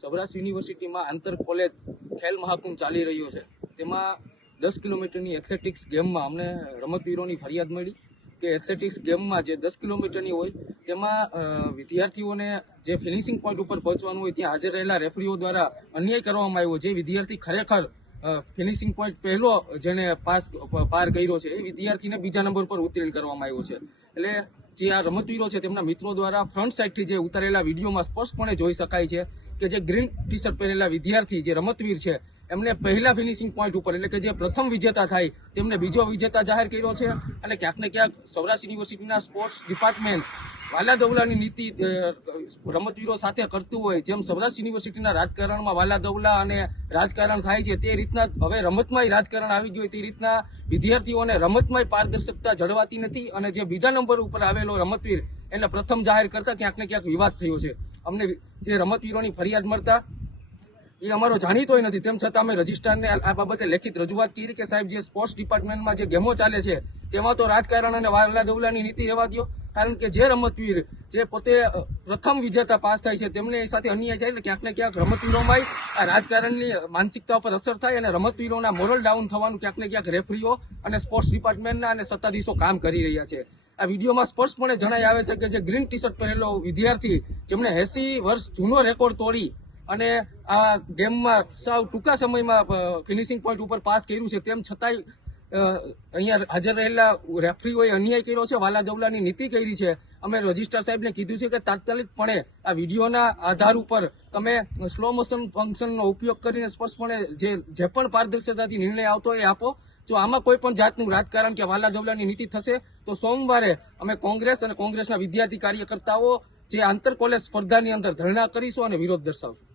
સૌરાષ્ટ્ર યુનિવર્સિટીમાં આંતર કોલેજ ખેલ મહાકુંભ ચાલી રહ્યો છે. તેમાં દસ કિલોમીટરની એથ્લેટિક્સ ગેમમાં અમને રમતવીરોની ફરિયાદ મળી કે એથ્લેટિક્સ ગેમમાં જે દસ કિલોમીટરની હોય, તેમાં વિદ્યાર્થીઓને જે ફિનિશિંગ પોઈન્ટ ઉપર પહોંચવાનું હોય, ત્યાં હાજર રહેલા રેફરીઓ દ્વારા અન્યાય કરવામાં આવ્યો. જે વિદ્યાર્થી ખરેખર ફિનિશિંગ પોઈન્ટ પહેલો જેને પાસ, પાર કર્યો છે, એ વિદ્યાર્થીને બીજા નંબર પર ઉત્તીર્ણ કરવામાં આવ્યો છે. એટલે જે આ રમતવીરો છે તેમના મિત્રો દ્વારા ફ્રન્ટ સાઈડથી જે ઉતારેલા વિડીયોમાં સ્પષ્ટપણે જોઈ શકાય છે કે જે ગ્રીન ટી શર્ટ પહેરેલા વિદ્યાર્થી, જે રમતવીર છે એમને પહેલા ફિનિશિંગ પોઈન્ટ ઉપર એટલે કે જે પ્રથમ વિજેતા થાય, તેમને બીજો વિજેતા જાહેર કર્યો છે. અને ક્યાંક ને ક્યાંક સૌરાષ્ટ્ર યુનિવર્સિટીના સ્પોર્ટ્સ ડિપાર્ટમેન્ટ વાલા દવલાની નીતિ રમતવીરો સાથે કરતું હોય, જેમ સૌરાષ્ટ્ર યુનિવર્સિટીના રાજકારણમાં વાલા દવલા અને રાજકારણ થાય છે, તે રીતના હવે રમતમાંય રાજકારણ આવી ગયું તે રીતના વિદ્યાર્થીઓને રમતમાંય પારદર્શકતા જળવાતી નથી અને જે બીજા નંબર ઉપર આવેલો રમતવીર, એને પ્રથમ જાહેર કરતા ક્યાંક ને ક્યાંક વિવાદ થયો છે. અમને જે રમતવીરોની ફરિયાદ મળતા, એ અમારો જાણીતોય નથી. તેમ છતાં અમે રજિસ્ટ્રારને આ બાબતે લેખિત રજૂઆત કરી કે સાહેબ, જે સ્પોર્ટ્સ ડિપાર્ટમેન્ટમાં જે ગેમો ચાલે છે, તેમાં તો રાજકારણ અને વાલા દવલાની નીતિ રહેવા દો કારણ કે જે રમતવીર, જે પોતે પ્રથમ વિજેતા પાસ થાય છે, તેમને સાથે અન્યાય થાય એટલે ક્યાંક ને ક્યાંક રમતવીરોમાં આ રાજકારણની માનસિકતા પર અસર થાય અને રમતવીરોના મોરલ ડાઉન થવાનું ક્યાંક ને ક્યાંક રેફરીઓ અને સ્પોર્ટ્સ ડિપાર્ટમેન્ટના અને સત્તાધીશો કામ કરી રહ્યા છે. આ વિડીયોમાં સ્પષ્ટપણે જણાઈ આવે છે કે જે ગ્રીન ટી શર્ટ પહેરેલો વિદ્યાર્થી, જેમણે એસી વર્ષ જૂનો રેકોર્ડ તોડી અને આ ગેમમાં સાવ ટૂંકા સમયમાં ફિનિશિંગ પોઈન્ટ ઉપર પાસ કર્યું છે, તેમ છતાંય અહીંયા હાજર રહેલા રેફરીઓએ અન્યાય કર્યો છે વાલા દવલાની નીતિ કરી છે. અમે રજિસ્ટ્રાર સાહેબને કીધું છે કે તાત્કાલિકપણે આ વિડીયોના આધાર ઉપર તમે સ્લો મોશન ફંક્શનનો ઉપયોગ કરીને સ્પષ્ટપણે જે જે પણ પારદર્શકતાથી નિર્ણય આવતો એ આપો. જો આમાં કોઈ પણ જાતનું રાજકારણ કે વાલા દવલાની નીતિ થશે, તો સોમવારે અમે કોંગ્રેસ અને કોંગ્રેસના વિદ્યાર્થી કાર્યકર્તાઓ જે આંતર કોલેજ સ્પર્ધાની અંદર ધરણા કરીશું અને વિરોધ દર્શાવશું.